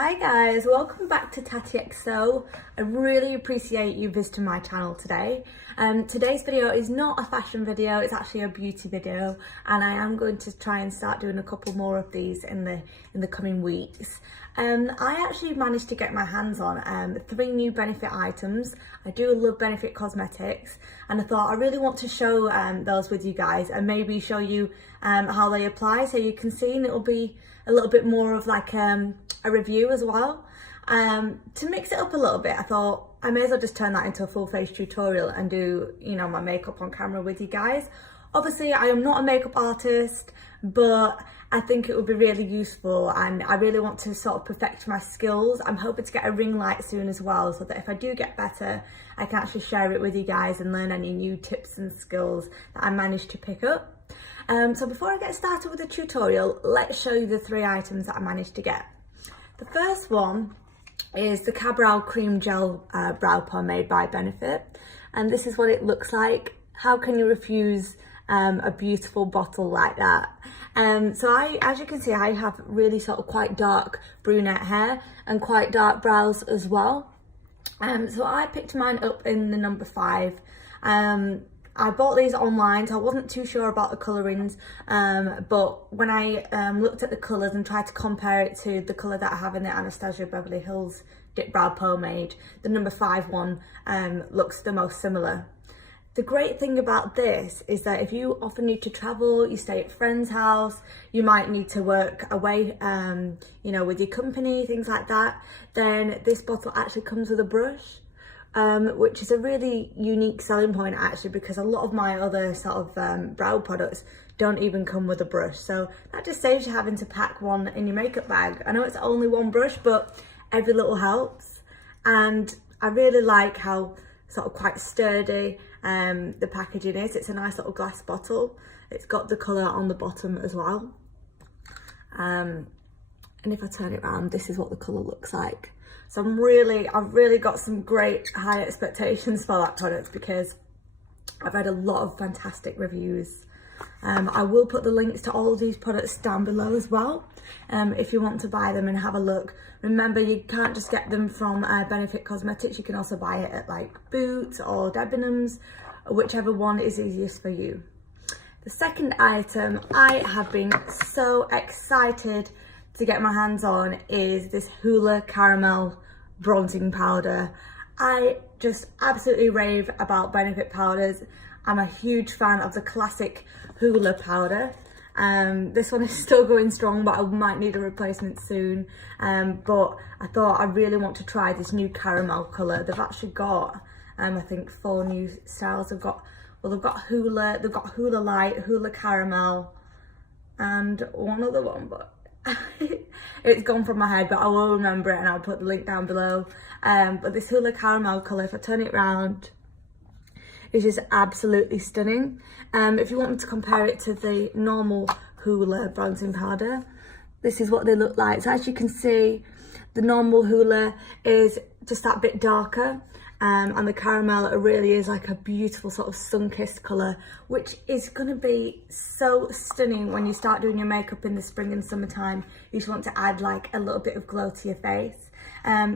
Hi guys, welcome back to Tati XO. I really appreciate you visiting my channel today. Today's video is not a fashion video, it's actually a beauty video, and I am going to try and start doing a couple more of these in the coming weeks. I actually managed to get my hands on 3 new Benefit items. I do love Benefit cosmetics, and I thought I really want to show those with you guys and maybe show you how they apply so you can see, and it'll be a little bit more of like a review as well. To mix it up a little bit, I thought I may as well just turn that into a full face tutorial and do, you know, my makeup on camera with you guys. Obviously I am not a makeup artist, but I think it would be really useful, and I really want to sort of perfect my skills. I'm hoping to get a ring light soon as well, so that if I do get better, I can actually share it with you guys and learn any new tips and skills that I managed to pick up. So before I get started with the tutorial, let's show you the 3 items that I managed to get. The first one is the Cabral Cream Gel Brow Pomade by Benefit, and this is what it looks like. How can you refuse a beautiful bottle like that? So as you can see, I have really sort of quite dark brunette hair and quite dark brows as well. So I picked mine up in the number 5. I bought these online, so I wasn't too sure about the colourings, but when I looked at the colours and tried to compare it to the colour that I have in the Anastasia Beverly Hills Dip Brow Pomade, the number 5 one looks the most similar. The great thing about this is that if you often need to travel, you stay at a friend's house, you might need to work away, you know, with your company, things like that, then this bottle actually comes with a brush. Which is a really unique selling point actually, because a lot of my other sort of brow products don't even come with a brush, so that just saves you having to pack one in your makeup bag. I know it's only one brush, but every little helps, and I really like how sort of quite sturdy the packaging is. It's a nice little glass bottle. It's got the colour on the bottom as well, and if I turn it around, this is what the colour looks like. So I've really got some great high expectations for that product, because I've read a lot of fantastic reviews. I will put the links to all of these products down below as well, if you want to buy them and have a look. Remember, you can't just get them from Benefit Cosmetics, you can also buy it at like Boots or Debenhams, whichever one is easiest for you. The second item I have been so excited to get my hands on is this Hoola Caramel bronzing powder. I just absolutely rave about Benefit powders. I'm a huge fan of the classic Hoola powder. This one is still going strong, but I might need a replacement soon. But I thought I really want to try this new caramel colour. They've actually got, I think 4 new styles. They've got Hoola, they've got Hoola Light, Hoola Caramel, and one other one, but it's gone from my head, but I will remember it and I'll put the link down below. But this Hoola Caramel colour, if I turn it around, is just absolutely stunning. If you want me to compare it to the normal Hoola bronzing powder, this is what they look like. So as you can see, the normal Hoola is just that bit darker, and the caramel really is like a beautiful sort of sun-kissed colour, which is going to be so stunning when you start doing your makeup in the spring and summertime. You just want to add like a little bit of glow to your face.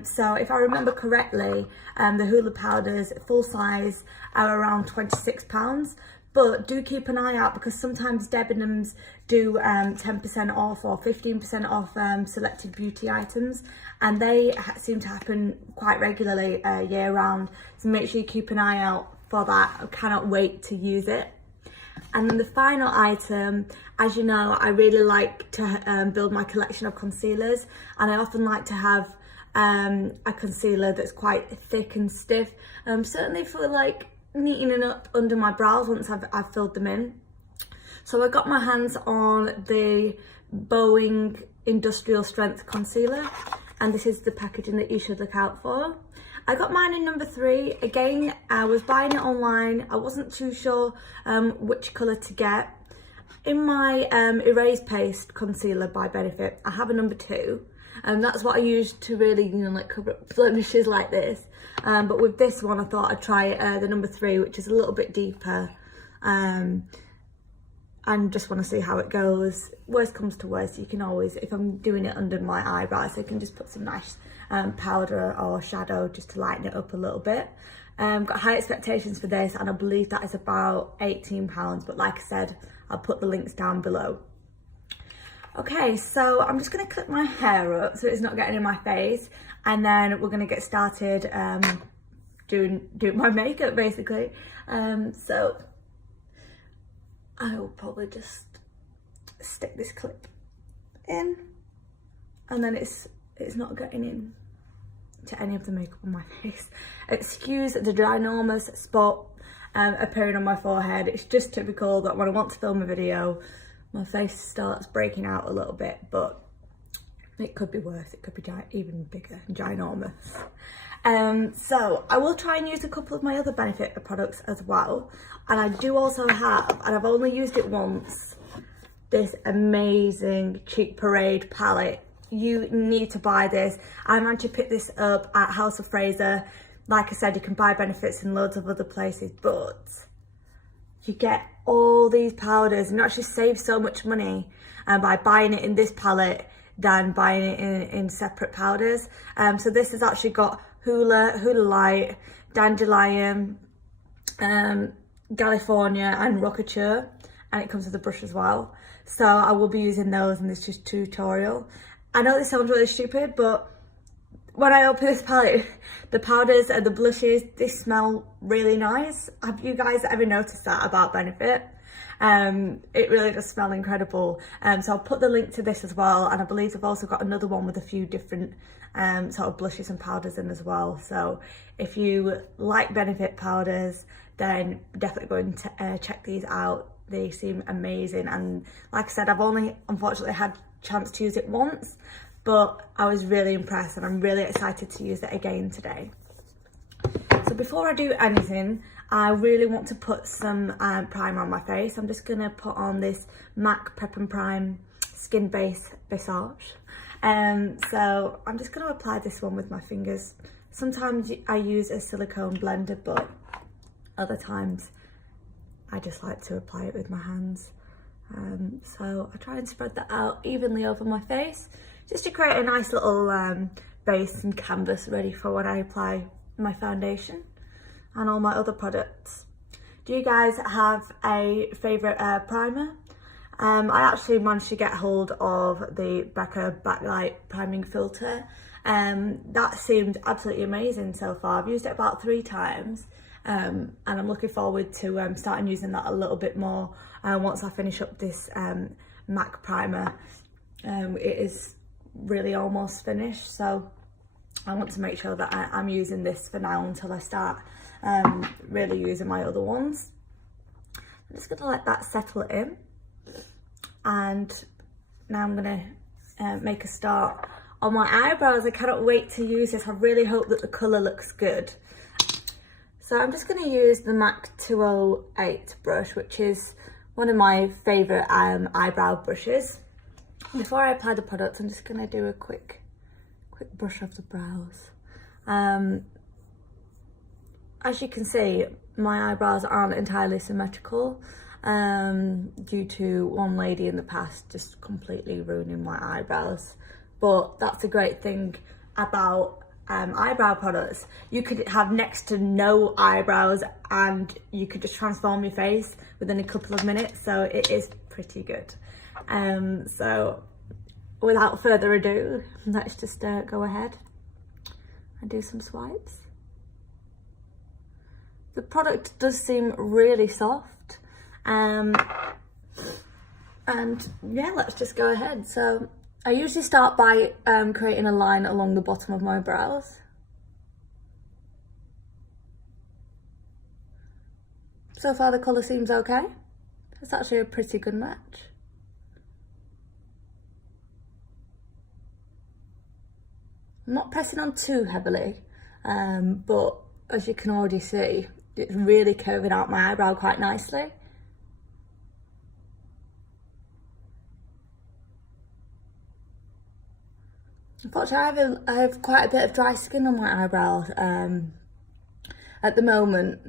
So if I remember correctly, the Hoola powders full size are around £26, but do keep an eye out, because sometimes Debenhams do 10% off or 15% off selected beauty items, and they seem to happen quite regularly year round, so make sure you keep an eye out for that. I cannot wait to use it. And then the final item, as you know, I really like to build my collection of concealers, and I often like to have a concealer that's quite thick and stiff, certainly for like neatening up under my brows once I've filled them in. So I got my hands on the Boeing Industrial Strength Concealer, and this is the packaging that you should look out for. I got mine in number 3. Again, I was buying it online. I wasn't too sure which colour to get. In my Erase Paste Concealer by Benefit, I have a number 2. And that's what I use to really, you know, like cover up blemishes like this. But with this one, I thought I'd try the number 3, which is a little bit deeper. and just want to see how it goes. Worst comes to worst, you can always, if I'm doing it under my eyebrows, I can just put some nice powder or shadow just to lighten it up a little bit. Got high expectations for this, and I believe that is about £18, but like I said, I'll put the links down below. Okay, so I'm just going to clip my hair up so it's not getting in my face, and then we're going to get started doing my makeup basically. So I will probably just stick this clip in, and then it's not getting in to any of the makeup on my face. Excuse the ginormous spot appearing on my forehead. It's just typical that when I want to film a video, my face starts breaking out a little bit, but it could be worse. It could be even bigger, ginormous. So I will try and use a couple of my other Benefit products as well. And I do also have, and I've only used it once, this amazing Cheek Parade palette. You need to buy this. I managed to pick this up at House of Fraser. Like I said, you can buy Benefits in loads of other places, but you get all these powders and you actually save so much money by buying it in this palette than buying it in separate powders. So this has actually got Hoola Light, Dandelion, California and Rocature, and it comes with a brush as well. So I will be using those in this tutorial. I know this sounds really stupid, but when I open this palette, the powders and the blushes, they smell really nice. Have you guys ever noticed that about Benefit? It really does smell incredible. So I'll put the link to this as well, and I believe I've also got another one with a few different sort of blushes and powders in as well. So if you like Benefit powders, then definitely go and check these out. They seem amazing, and like I said, I've only unfortunately had a chance to use it once, but I was really impressed and I'm really excited to use it again today. So before I do anything, I really want to put some primer on my face. I'm just going to put on this MAC Prep and Prime Skin Base Visage. So I'm just going to apply this one with my fingers. Sometimes I use a silicone blender, but other times I just like to apply it with my hands. So I try and spread that out evenly over my face, just to create a nice little base and canvas ready for when I apply my foundation and all my other products. Do you guys have a favourite primer? I actually managed to get hold of the Becca Backlight Priming Filter. That seemed absolutely amazing so far. I've used it about 3 times. And I'm looking forward to starting using that a little bit more once I finish up this MAC primer. It is really almost finished, so I want to make sure that I'm using this for now until I start really using my other ones. I'm just going to let that settle in, and now I'm going to make a start on my eyebrows. I cannot wait to use this. I really hope that the colour looks good. So I'm just going to use the MAC 208 brush, which is one of my favourite eyebrow brushes. Before I apply the product, I'm just going to do a quick brush of the brows. As you can see, my eyebrows aren't entirely symmetrical due to one lady in the past just completely ruining my eyebrows. But that's a great thing about eyebrow products. You could have next to no eyebrows and you could just transform your face within a couple of minutes, so it is pretty good. So without further ado, let's just go ahead and do some swipes. The product does seem really soft, and yeah, let's just go ahead. So I usually start by creating a line along the bottom of my brows. So far the colour seems okay. It's actually a pretty good match. I'm not pressing on too heavily, but as you can already see, it's really curving out my eyebrow quite nicely. Unfortunately, I have quite a bit of dry skin on my eyebrows at the moment,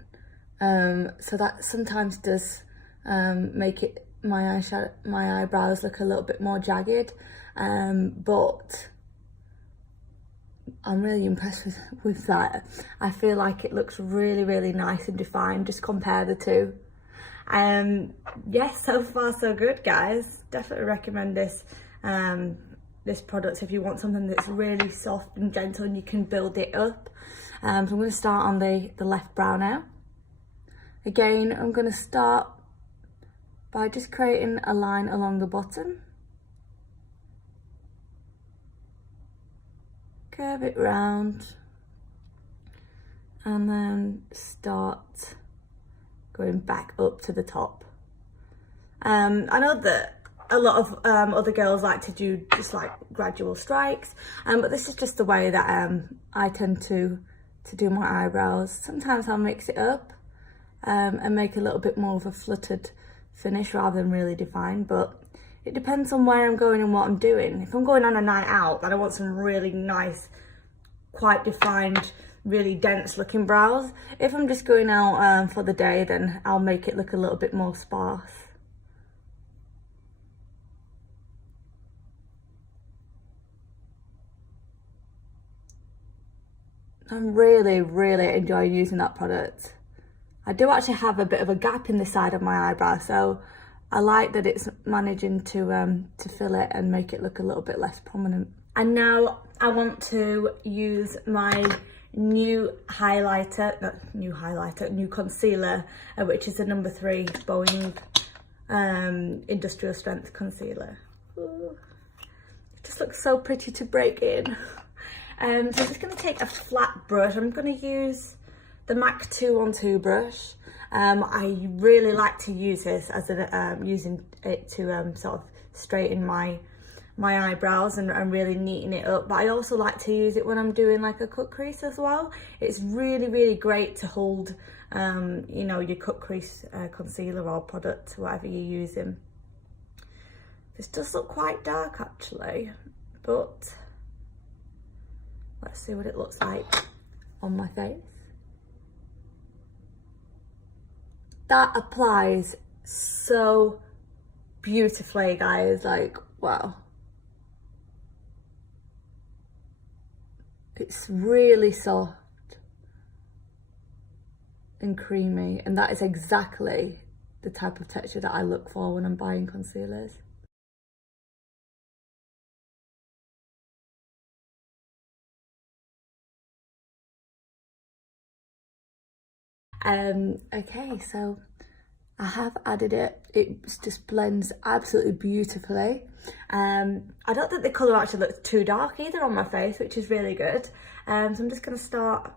so that sometimes does make it my eyebrows look a little bit more jagged, but I'm really impressed with that. I feel like it looks really, really nice and defined. Just compare the two. Yes, so far so good, guys. Definitely recommend this this product if you want something that's really soft and gentle and you can build it up. So I'm going to start on the left brow now. Again, I'm going to start by just creating a line along the bottom. Curve it round and then start going back up to the top. I know that a lot of other girls like to do just like gradual strikes, but this is just the way that I tend to do my eyebrows. Sometimes I'll mix it up and make a little bit more of a fluttered finish rather than really defined, but it depends on where I'm going and what I'm doing. If I'm going on a night out, then I want some really nice, quite defined, really dense looking brows. If I'm just going out for the day, then I'll make it look a little bit more sparse. I'm really, really enjoying using that product. I do actually have a bit of a gap in the side of my eyebrow, so I like that it's managing to fill it and make it look a little bit less prominent. And now I want to use my new concealer, which is the number 3 Boeing industrial strength concealer. Ooh. It just looks so pretty to break in. So I'm just going to take a flat brush. I'm going to use the MAC 212 brush. I really like to use this as using it to sort of straighten my eyebrows and really neaten it up, but I also like to use it when I'm doing like a cut crease as well. It's really, really great to hold you know, your cut crease concealer or product, whatever you're using. This does look quite dark actually, but let's see what it looks like on my face. That applies so beautifully, guys, like wow. It's really soft and creamy, and that is exactly the type of texture that I look for when I'm buying concealers. Okay, so I have added it. It just blends absolutely beautifully. I don't think the colour actually looks too dark either on my face, which is really good. So I'm just going to start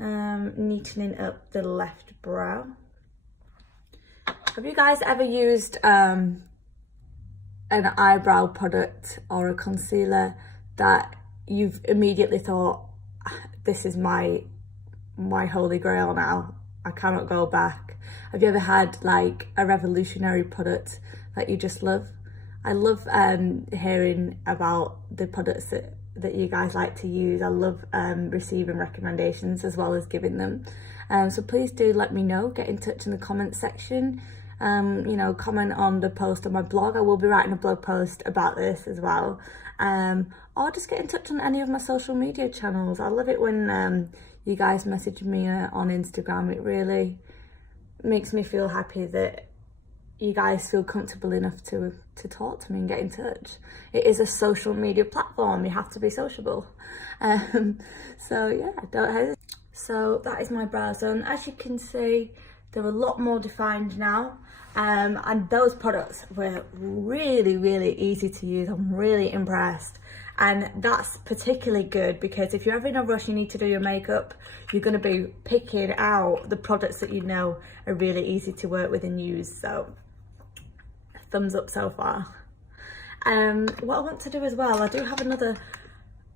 neatening up the left brow. Have you guys ever used an eyebrow product or a concealer that you've immediately thought, this is my holy grail now, I cannot go back? Have you ever had like a revolutionary product that you just love? I love hearing about the products that you guys like to use. I love receiving recommendations as well as giving them. So please do let me know, get in touch in the comment section. You know, comment on the post on my blog. I will be writing a blog post about this as well. Or just get in touch on any of my social media channels. I love it when you guys message me on Instagram. It really makes me feel happy that you guys feel comfortable enough to talk to me and get in touch. It is a social media platform, you have to be sociable. So yeah, don't hesitate. So that is my brows done. As you can see, they're a lot more defined now. And those products were really, really easy to use. I'm really impressed. And that's particularly good because if you're ever in a rush, you need to do your makeup, you're going to be picking out the products that you know are really easy to work with and use. So thumbs up so far. What I want to do as well, I do have another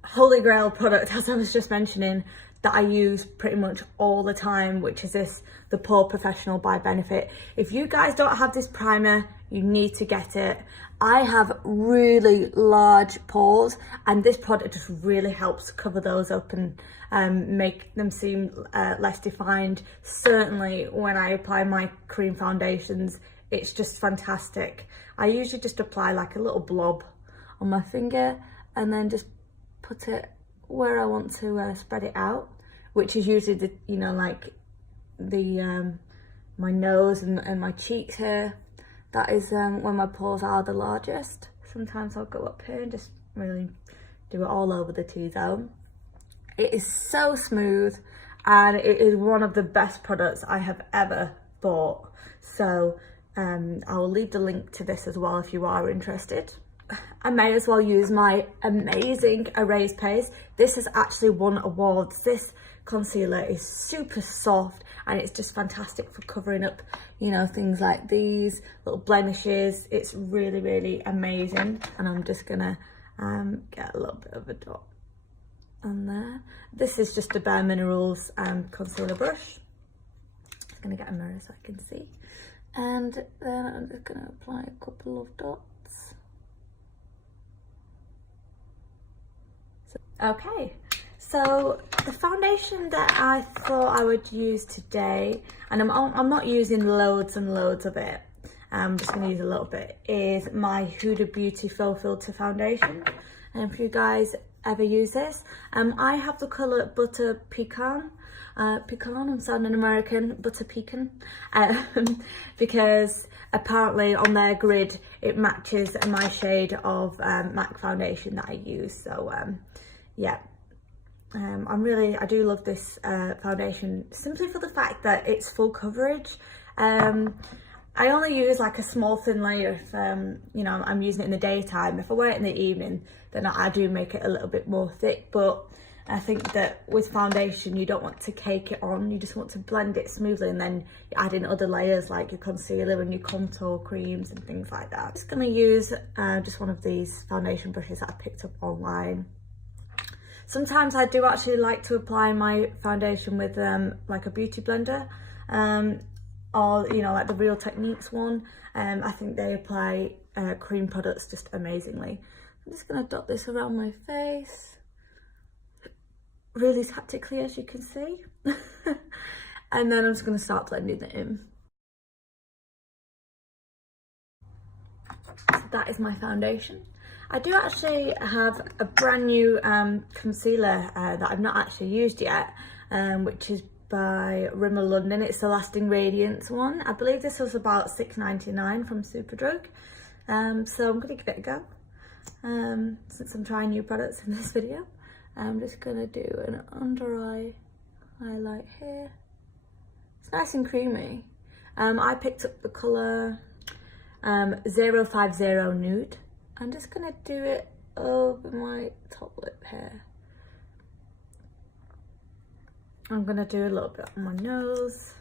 holy grail product, as I was just mentioning, that I use pretty much all the time, which is the Pore Professional by Benefit. If you guys don't have this primer, you need to get it. I have really large pores, and this product just really helps cover those up and make them seem less defined. Certainly when I apply my cream foundations, it's just fantastic. I usually just apply like a little blob on my finger and then just put it where I want to spread it out, which is usually the, you know, like the my nose and my cheeks here. That is when my pores are the largest. Sometimes I'll go up here and just really do it all over the T-zone. It is so smooth and it is one of the best products I have ever bought. So I will leave the link to this as well if you are interested. I may as well use my amazing erase paste. This has actually won awards. This concealer is super soft and it's just fantastic for covering up, you know, things like these little blemishes. It's really, really amazing. And I'm just gonna get a little bit of a dot on there. This is just a Bare Minerals concealer brush. I'm gonna get a mirror so I can see. And then I'm just gonna apply a couple of dots. Okay, so the foundation that I thought I would use today, and I'm not using loads and loads of it, I'm just going to use a little bit, is my Huda Beauty Faux Filter foundation. And if you guys ever use this, I have the colour Butter Pecan. I'm sounding American, Butter Pecan, because apparently on their grid it matches my shade of MAC foundation that I use. So yeah, I do love this foundation simply for the fact that it's full coverage. I only use like a small thin layer if you know, I'm using it in the daytime. If I wear it in the evening, then I do make it a little bit more thick. But I think that with foundation, you don't want to cake it on, you just want to blend it smoothly, and then you add in other layers like your concealer and your contour creams and things like that. I'm just going to use just one of these foundation brushes that I picked up online. Sometimes I do actually like to apply my foundation with like a beauty blender, or you know, like the Real Techniques one. I think they apply cream products just amazingly. I'm just going to dot this around my face, really tactically, as you can see. And then I'm just going to start blending it in. So that is my foundation. I do actually have a brand new concealer that I've not actually used yet, which is by Rimmel London. It's the Lasting Radiance one. I believe this was about £6.99 from Superdrug. So I'm going to give it a go. Since I'm trying new products in this video, I'm just going to do an under eye highlight here. It's nice and creamy. I picked up the colour 050 Nude. I'm just going to do it over my top lip here. I'm going to do a little bit on my nose.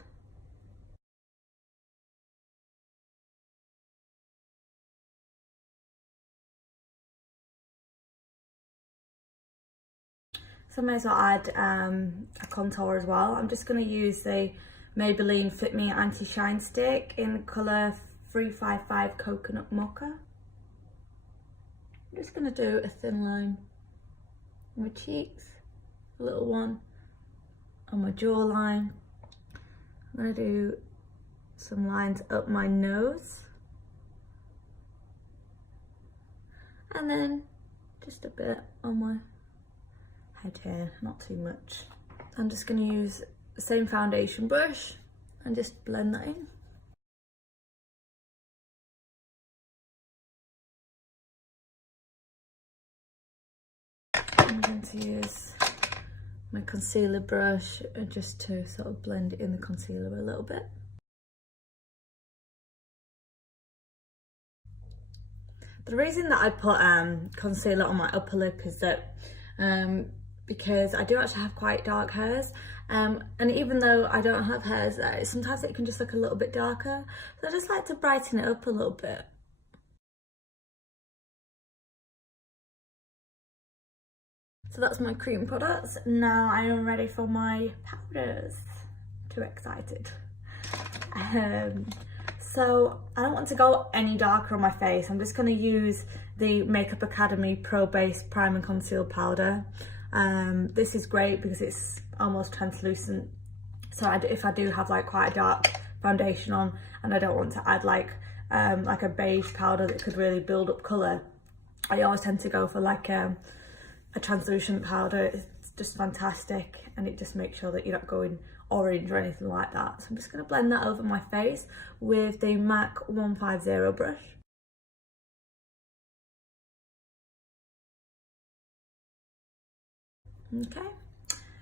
So I may as well add a contour as well. I'm just going to use the Maybelline Fit Me Anti-Shine Stick in the colour 355 Coconut Mocha. I'm just going to do a thin line on my cheeks, a little one on my jawline. I'm going to do some lines up my nose. And then just a bit on my head here, not too much. I'm just going to use the same foundation brush and just blend that in. I'm going to use my concealer brush just to sort of blend in the concealer a little bit. The reason that I put concealer on my upper lip is that because I do actually have quite dark hairs, and even though I don't have hairs there, sometimes it can just look a little bit darker, so I just like to brighten it up a little bit. So that's my cream products. Now I am ready for my powders. Too excited. So I don't want to go any darker on my face. I'm just going to use the Makeup Academy Pro Base Prime and Conceal powder. This is great because it's almost translucent. So if I do have like quite a dark foundation on and I don't want to add like a beige powder that could really build up colour, I always tend to go for like a translucent powder. It's just fantastic and it just makes sure that you're not going orange or anything like that. So I'm just going to blend that over my face with the MAC 150 brush. Okay,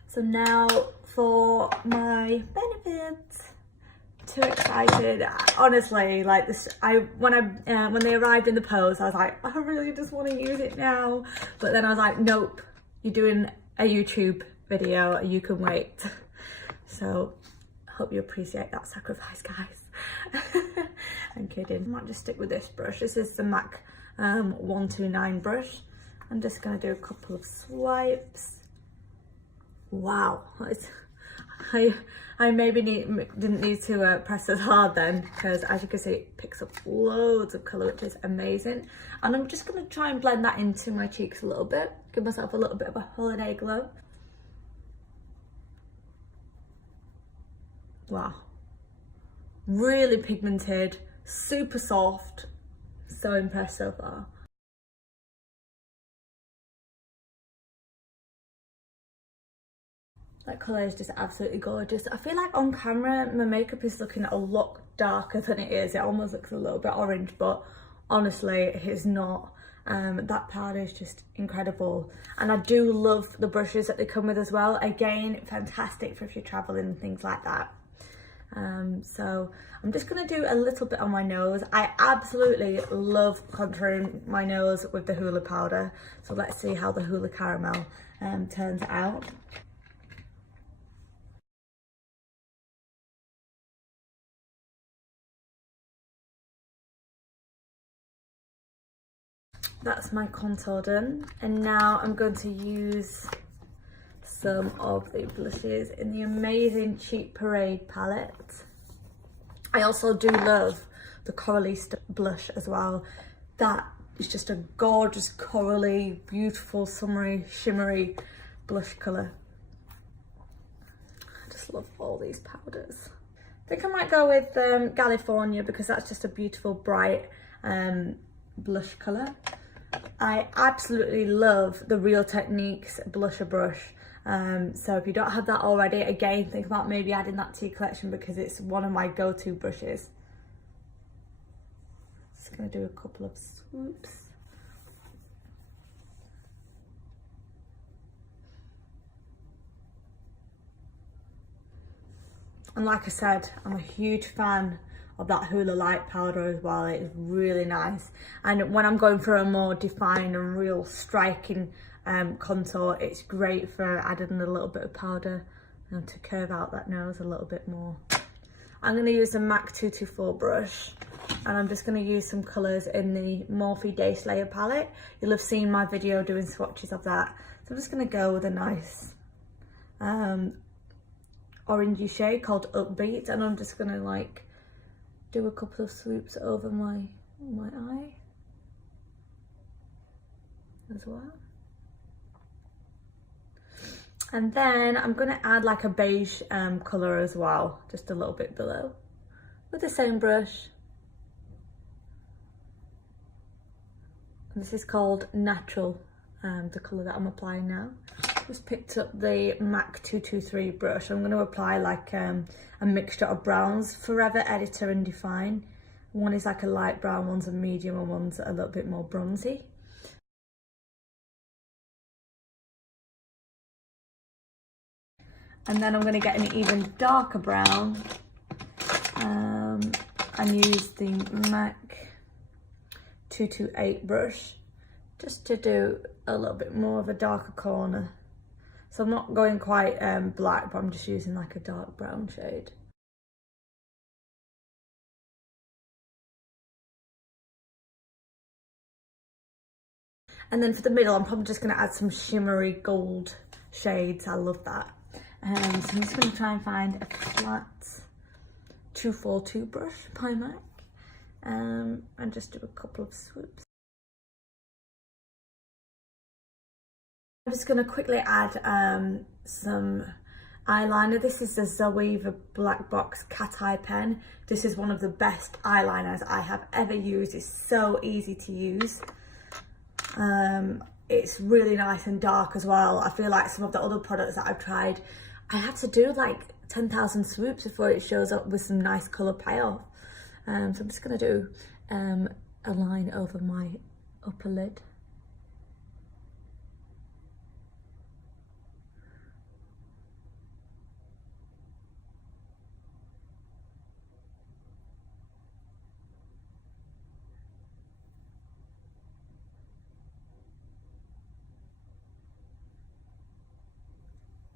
so now for my benefits. Too excited, honestly. Like this, when they arrived in the post, I was like, I really just want to use it now. But then I was like, nope, you're doing a YouTube video, you can wait. So I hope you appreciate that sacrifice, guys. I'm kidding. I might just stick with this brush. This is the MAC 129 brush. I'm just gonna do a couple of swipes. Wow, I maybe didn't need to press as hard then, because as you can see it picks up loads of colour, which is amazing. And I'm just going to try and blend that into my cheeks a little bit, give myself a little bit of a holiday glow. Wow, really pigmented, super soft, so impressed so far. That colour is just absolutely gorgeous. I feel like on camera my makeup is looking a lot darker than it is. It almost looks a little bit orange, but honestly it is not. That powder is just incredible. And I do love the brushes that they come with as well. Again, fantastic for if you're travelling and things like that. So I'm just going to do a little bit on my nose. I absolutely love contouring my nose with the Hoola powder. So let's see how the Hoola Caramel turns out. That's my contour done, and now I'm going to use some of the blushes in the amazing Cheap Parade palette. I also do love the Corally blush as well. That is just a gorgeous corally, beautiful, summery, shimmery blush colour. I just love all these powders. I think I might go with California because that's just a beautiful, bright blush colour. I absolutely love the Real Techniques blusher brush. So if you don't have that already, again, think about maybe adding that to your collection because it's one of my go-to brushes. Just going to do a couple of swoops. And like I said, I'm a huge fan of that Hoola light powder as well. It's really nice, and when I'm going for a more defined and real striking contour, it's great for adding a little bit of powder to curve out that nose a little bit more. I'm going to use the MAC 224 brush, and I'm just going to use some colours in the Morphe Day Slayer palette. You'll have seen my video doing swatches of that, so I'm just going to go with a nice orangey shade called Upbeat, and I'm just going to like do a couple of swoops over my eye as well. And then I'm going to add like a beige colour as well, just a little bit below, with the same brush. And this is called Natural, the colour that I'm applying now. Just picked up the MAC 223 brush. I'm going to apply like a mixture of browns, Forever Editor and Define. One is like a light brown, one's a medium, and one's a little bit more bronzy. And then I'm going to get an even darker brown and use the MAC 228 brush just to do a little bit more of a darker corner. So I'm not going quite black, but I'm just using like a dark brown shade. And then for the middle, I'm probably just going to add some shimmery gold shades. I love that. So I'm just going to try and find a flat 242 brush by MAC and just do a couple of swoops. I'm just going to quickly add some eyeliner. This is the Zoeva Black Box Cat Eye Pen. This is one of the best eyeliners I have ever used. It's so easy to use. It's really nice and dark as well. I feel like some of the other products that I've tried, I had to do like 10,000 swoops before it shows up with some nice colour payoff. So I'm just going to do a line over my upper lid.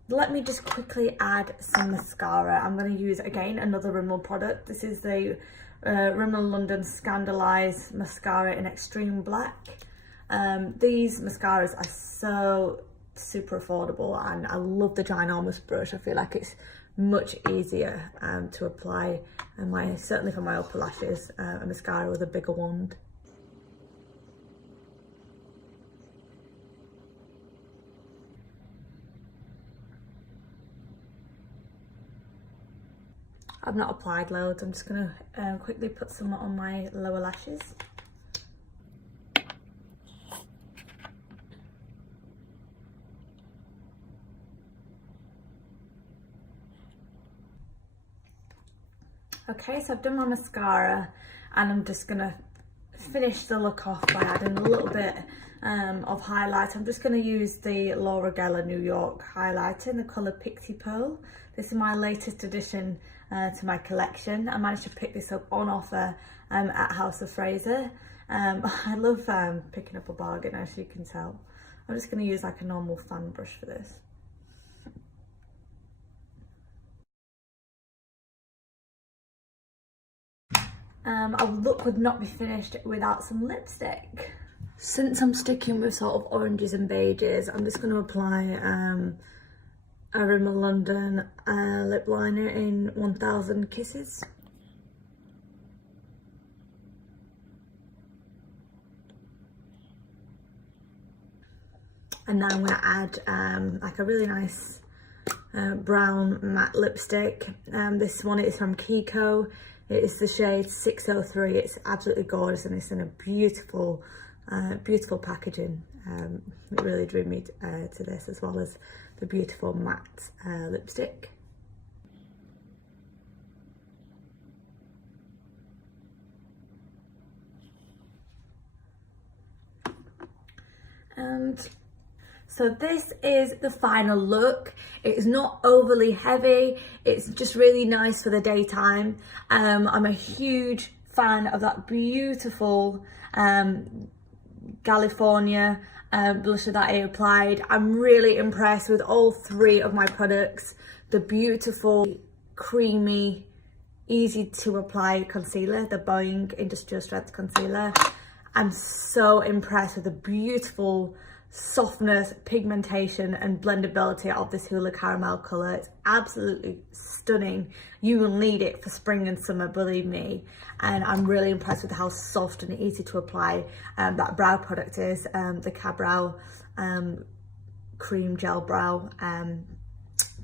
Let me just quickly add some mascara. I'm going to use, again, another Rimmel product. This is the Rimmel London Scandalize mascara in extreme black. These mascaras are so super affordable, and I love the ginormous brush. I feel like it's much easier to apply, and certainly for my upper lashes, a mascara with a bigger wand. I've not applied loads, I'm just going to quickly put some on my lower lashes. Okay, so I've done my mascara, and I'm just going to finish the look off by adding a little bit of highlight. I'm just going to use the Laura Geller New York highlighter in the colour Pixie Pearl. This is my latest addition to my collection. I managed to pick this up on offer at House of Fraser. I love picking up a bargain, as you can tell. I'm just going to use like a normal fan brush for this. Our look would not be finished without some lipstick. Since I'm sticking with sort of oranges and beiges, I'm just going to apply a Rimmel London lip liner in 1000 Kisses. And now I'm going to add like a really nice brown matte lipstick. This one is from Kiko. It is the shade 603. It's absolutely gorgeous, and it's in a beautiful, beautiful packaging. It really drew me to this, as well as the beautiful matte lipstick. And so this is the final look. It's not overly heavy. It's just really nice for the daytime. I'm a huge fan of that beautiful California blusher that I applied. I'm really impressed with all three of my products. The beautiful, creamy, easy to apply concealer, the Boeing Industrial Strength Concealer. I'm so impressed with the beautiful softness, pigmentation and blendability of this Hoola Caramel colour. It's absolutely stunning. You will need it for spring and summer, believe me. And I'm really impressed with how soft and easy to apply that brow product is. The Cabrow Cream Gel Brow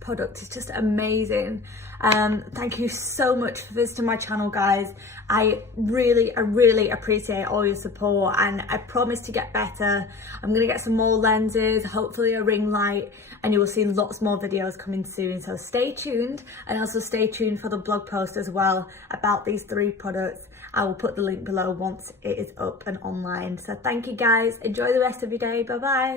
product is just amazing. Thank you so much for visiting my channel, guys. I really appreciate all your support, and I promise to get better. I'm gonna get some more lenses, hopefully a ring light, and you will see lots more videos coming soon. So stay tuned, and also stay tuned for the blog post as well about these three products. I will put the link below once it is up and online. So thank you guys, enjoy the rest of your day, bye bye.